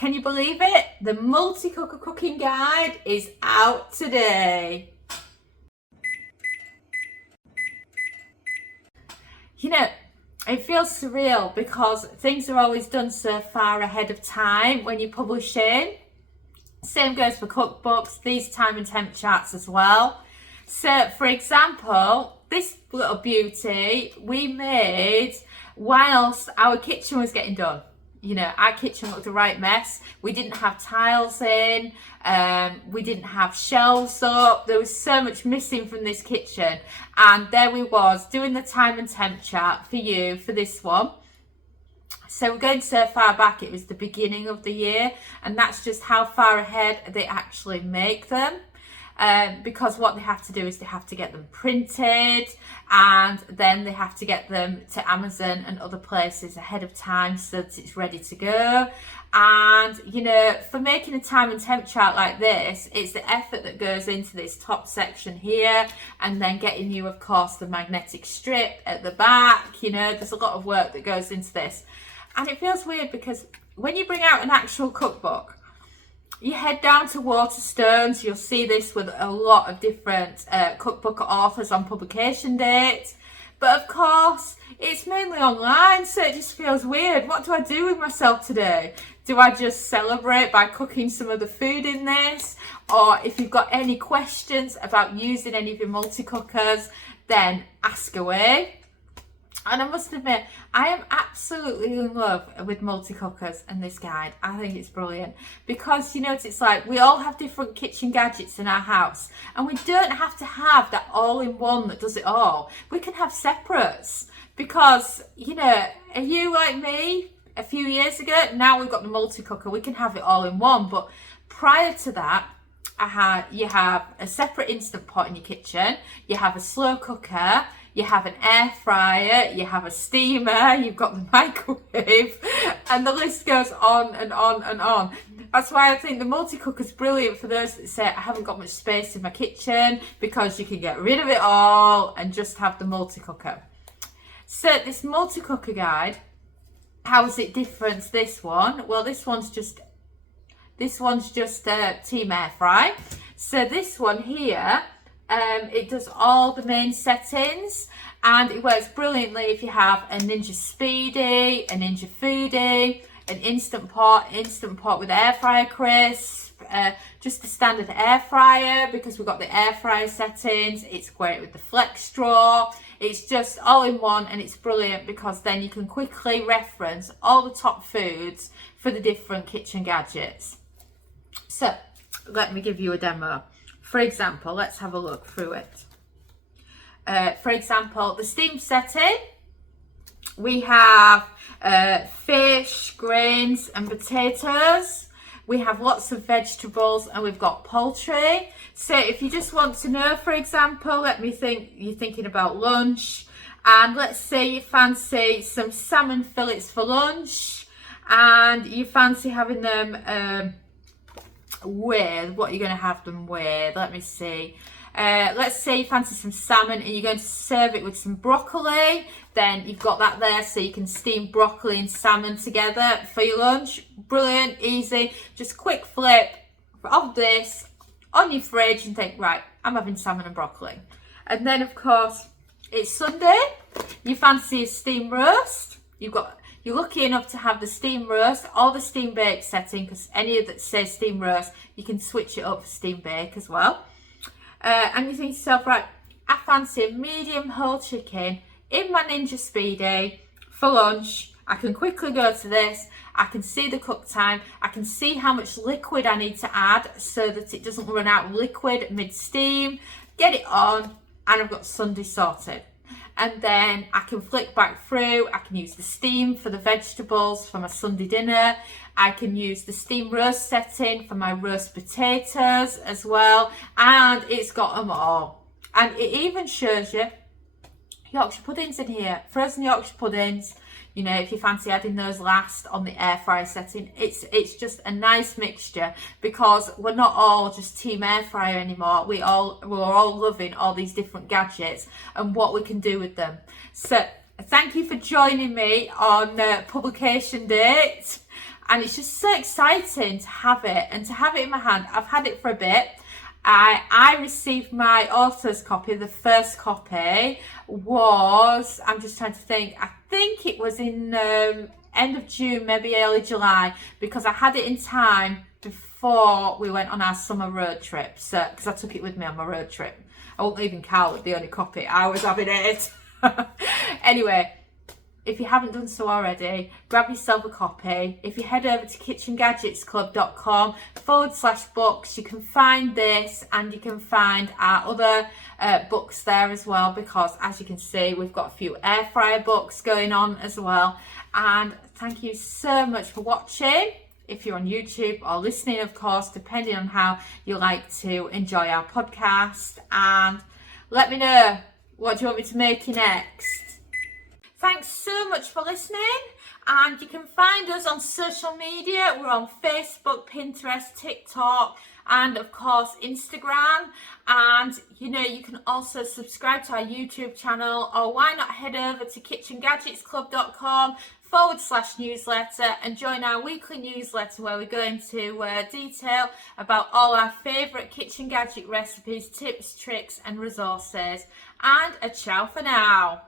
can you believe it? The Multicooker cooking guide is out today. You know, it feels surreal because things are always done so far ahead of time when you're publishing. Same goes for cookbooks, these time and temp charts as well. So, for example, this little beauty we made whilst our kitchen was getting done. You know, our kitchen looked a right mess. We didn't have tiles in, we didn't have shelves up. There was so much missing from this kitchen. And there we was doing the time and temp chart for you for this one. So we're going so far back, it was the beginning of the year, and that's just how far ahead they actually make them. Because what they have to do is they have to get them printed, and then they have to get them to Amazon and other places ahead of time so that it's ready to go. And you know, for making a time and temp chart like this, it's the effort that goes into this top section here, and then getting you, of course, the magnetic strip at the back. You know, there's a lot of work that goes into this, and it feels weird because when you bring out an actual cookbook, you head down to Waterstones, you'll see this with a lot of different cookbook authors on publication dates. But of course, it's mainly online, so it just feels weird. What do I do with myself today? Do I just celebrate by cooking some of the food in this? Or if you've got any questions about using any of your multi-cookers, then ask away. And I must admit, I am absolutely in love with multi-cookers and this guide. I think it's brilliant because, you know, it's like we all have different kitchen gadgets in our house, and we don't have to have that all-in-one that does it all. We can have separates because, you know, are you like me a few years ago? Now we've got the multi-cooker, we can have it all in one. But prior to that, you have a separate instant pot in your kitchen, you have a slow cooker, you have an air fryer, you have a steamer, you've got the microwave, and the list goes on and on and on. That's why I think the multi-cooker is brilliant for those that say, I haven't got much space in my kitchen, because you can get rid of it all and just have the multi-cooker. So this multi-cooker guide, how is it different to this one? Well, this one's just team air fry. So this one here, it does all the main settings, and it works brilliantly if you have a Ninja Speedi, a Ninja Foodi, an instant pot with air fryer crisp, just the standard air fryer, because we've got the air fryer settings. It's great with the flex straw. It's just all in one, and it's brilliant because then you can quickly reference all the top foods for the different kitchen gadgets. So let me give you a demo. For example, let's have a look through it. For example, the steam setting, we have fish, grains and potatoes. We have lots of vegetables, and we've got poultry. So if you just want to know, for example, let me think, you're thinking about lunch, and let's say you fancy some salmon fillets for lunch, and you fancy having them with, what are you going to have them with? Let me see. Let's say you fancy some salmon and you're going to serve it with some broccoli. Then you've got that there, so you can steam broccoli and salmon together for your lunch. Brilliant, easy. Just quick flip of this on your fridge and think, right, I'm having salmon and broccoli. And then, of course, it's Sunday. You fancy a steam roast. You're lucky enough to have the steam roast or the steam bake setting, because any that says steam roast, you can switch it up for steam bake as well. And you think to yourself, right, I fancy a medium whole chicken in my Ninja Speedi for lunch. I can quickly go to this. I can see the cook time. I can see how much liquid I need to add so that it doesn't run out of liquid mid-steam. Get it on, and I've got Sunday sorted. And then I can flick back through. I can use the steam for the vegetables for my Sunday dinner. I can use the steam roast setting for my roast potatoes as well. And it's got them all. And it even shows you Yorkshire puddings in here. Frozen Yorkshire puddings. You know, if you fancy adding those last on the air fryer setting, it's just a nice mixture, because we're not all just team air fryer anymore. We're all loving all these different gadgets and what we can do with them. So thank you for joining me on publication date, and it's just so exciting to have it and to have it in my hand. I've had it for a bit. I received my author's copy. The first copy was, I'm just trying to think, I think it was in end of June, maybe early July, because I had it in time before we went on our summer road trip. So, because I took it with me on my road trip. I wasn't leaving Carl with the only copy. I was having it. Anyway, if you haven't done so already, grab yourself a copy. If you head over to kitchengadgetsclub.com/books, you can find this, and you can find our other books there as well, because as you can see, we've got a few air fryer books going on as well. And thank you so much for watching, if you're on YouTube, or listening, of course, depending on how you like to enjoy our podcast. And let me know, what do you want me to make you next? Thanks so much for listening, and you can find us on social media. We're on Facebook, Pinterest, TikTok, and of course Instagram. And you can also subscribe to our YouTube channel, or why not head over to kitchengadgetsclub.com/newsletter and join our weekly newsletter, where we go into detail about all our favourite kitchen gadget recipes, tips, tricks and resources. And a ciao for now.